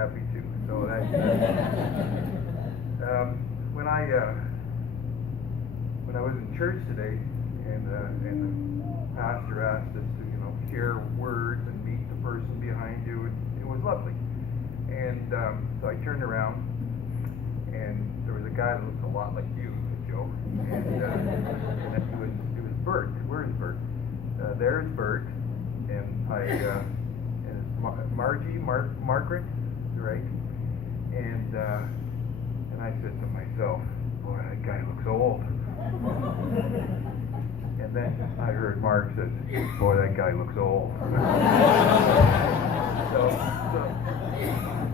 happy too. So that when I was in church today, and the pastor asked us to share words and meet the person behind you, and it was lovely. And so I turned around, and there was a guy that looked a lot like you, Joe, and it was Bert. Where's Bert? There's Bert, and Margaret, right? And I said to myself, boy, that guy looks old. And then I heard Mark says, boy, that guy looks old.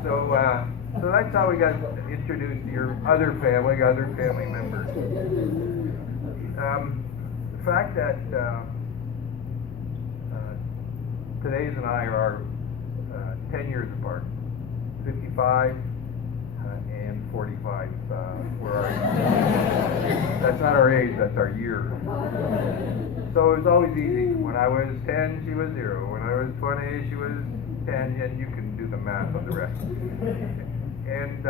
So that's how we got introduced to your other family members. The fact that Therese and I are 10 years apart, 55 and 45 were our age. That's not our age, that's our year. So it was always easy. When I was 10, she was 0. When I was 20, she was 10, and you can do the math on the rest. And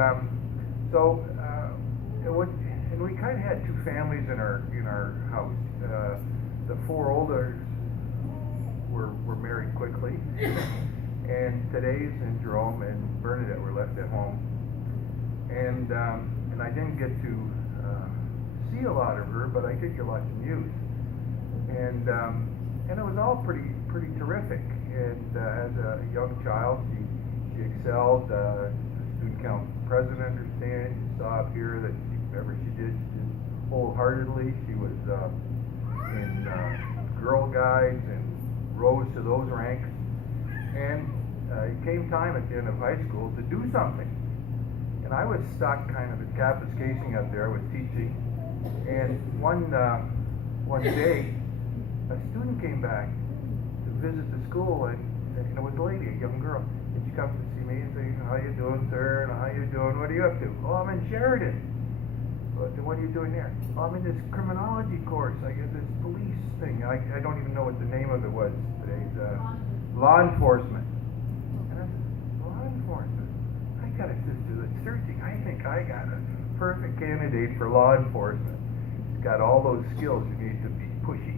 and we kind of had two families in our house. The four olders were married quickly, and Therese and Jerome and Bernadette were left at home. And I didn't get to see a lot of her, but I did get lots of news. And it was all pretty terrific. And as a young child, she excelled. Student council president, understand. You saw up here that whatever she did wholeheartedly. She was in Girl Guides and rose to those ranks. And it came time at the end of high school to do something. And I was stuck kind of at campus casing up there. I was teaching. And one day, a student came back to visit the school, and it was a lady, a young girl. And she comes to see me and says, how you doing, sir? And how you doing? What are you up to? Oh, I'm in Sheridan. What are you doing there? Oh, I'm in this criminology course. I get this police thing. I don't even know what the name of it was today. Law enforcement. And I said, law enforcement? I got a sister that's searching. I think I got a perfect candidate for law enforcement. She's got all those skills you need to be pushy.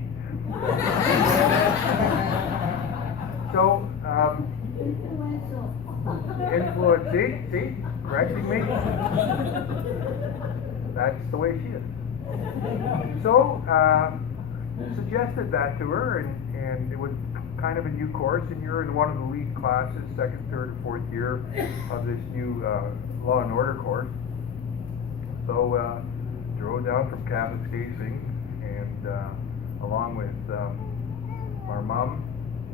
So, influence, see, correcting me. That's the way she is. So, suggested that to her, and it was kind of a new course, and you're in one of the lead classes, second, third, or fourth year of this new law and order course. So, drove down from campus casing, and along with our mom,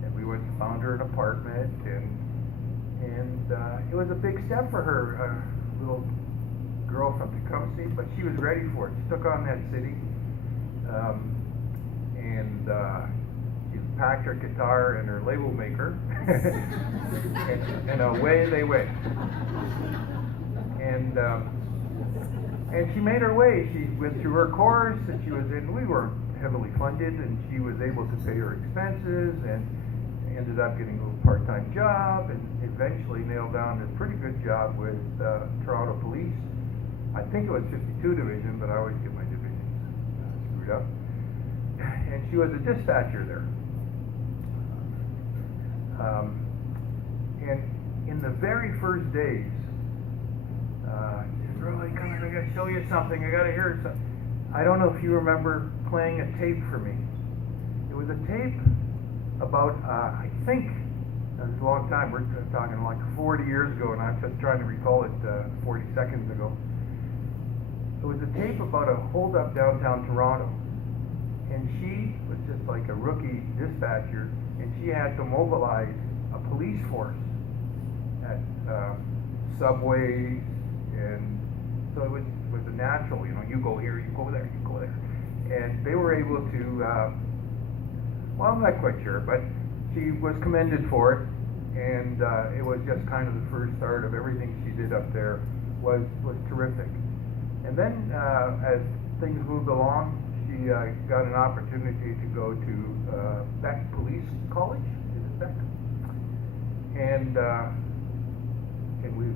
and we went and found her an apartment, and it was a big step for her, a little girl from Tecumseh, but she was ready for it. She took on that city, and she packed her guitar and her label maker, and away they went. And she made her way. She went through her course, and she was in. We were heavily funded, and she was able to pay her expenses, and ended up getting a little part-time job, and eventually nailed down a pretty good job with Toronto Police. I think it was 52 Division, but I always get my divisions screwed up. And she was a dispatcher there. And in the very first days, she said, Roland, come here, I gotta show you something, I gotta hear something. I don't know if you remember playing a tape for me. It was a tape about, I think, it was a long time, we're talking like 40 years ago, and I'm just trying to recall it 40 seconds ago. It was a tape about a holdup downtown Toronto, and she was just like a rookie dispatcher, and she had to mobilize a police force at subways, and so it was a natural, you go here, you go there, you go there. And they were able to, well, I'm not quite sure, but she was commended for it, and it was just kind of the first start of everything she did up there was terrific. And then as things moved along, she got an opportunity to go to Beck Police College, is it Beck? And we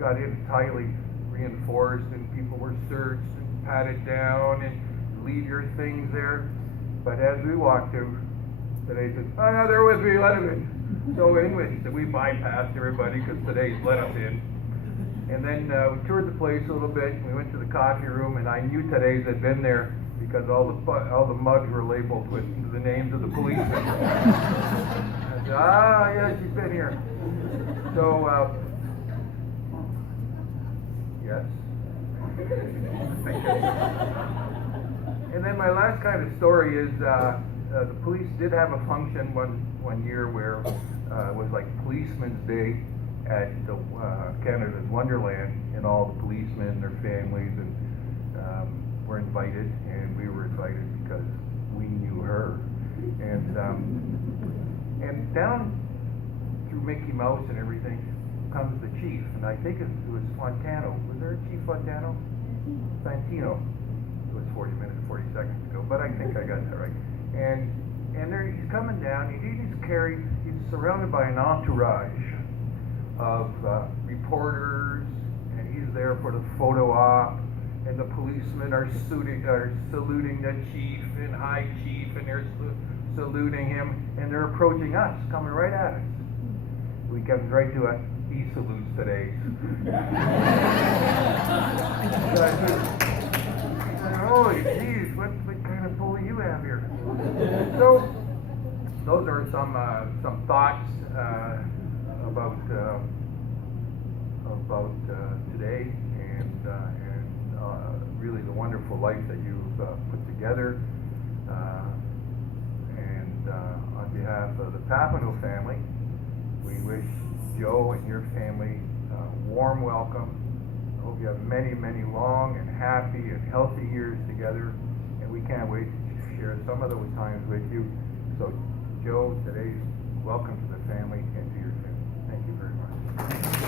got in highly reinforced, and people were searched and patted down, and leave your things there. But as we walked through, today said, "Oh no, they're with me, let them in." So anyway, we bypassed everybody because today's let us in. And then we toured the place a little bit. And we went to the coffee room, and I knew today's had been there because all the mugs were labeled with the names of the policemen. I said, yeah, she's been here. So yes. And then my last kind of story is the police did have a function one year where it was like Policeman's Day at the Canada's Wonderland, and all the policemen and their families and were invited, and we were invited because we knew her. And down through Mickey Mouse and everything comes the chief, and I think it was Fontano. Was there a Chief Fontano? Fantino. It was 40 seconds ago, but I think I got that right. And there he's coming down, and he's surrounded by an entourage of reporters, and he's there for the photo op, and the policemen are saluting the chief and high chief, and they're saluting him, and they're approaching us, coming right at us. We come right to he salutes today. So I said, holy geez, what kind of bully you have here? So those are some thoughts about today and really the wonderful life that you've put together. On behalf of the Papineau family, we wish Joe and your family a warm welcome. I hope you have many, many long and happy and healthy years together, and we can't wait to share some of those times with you. So, Joe, today's welcome to the family and to your family. Thank you very much.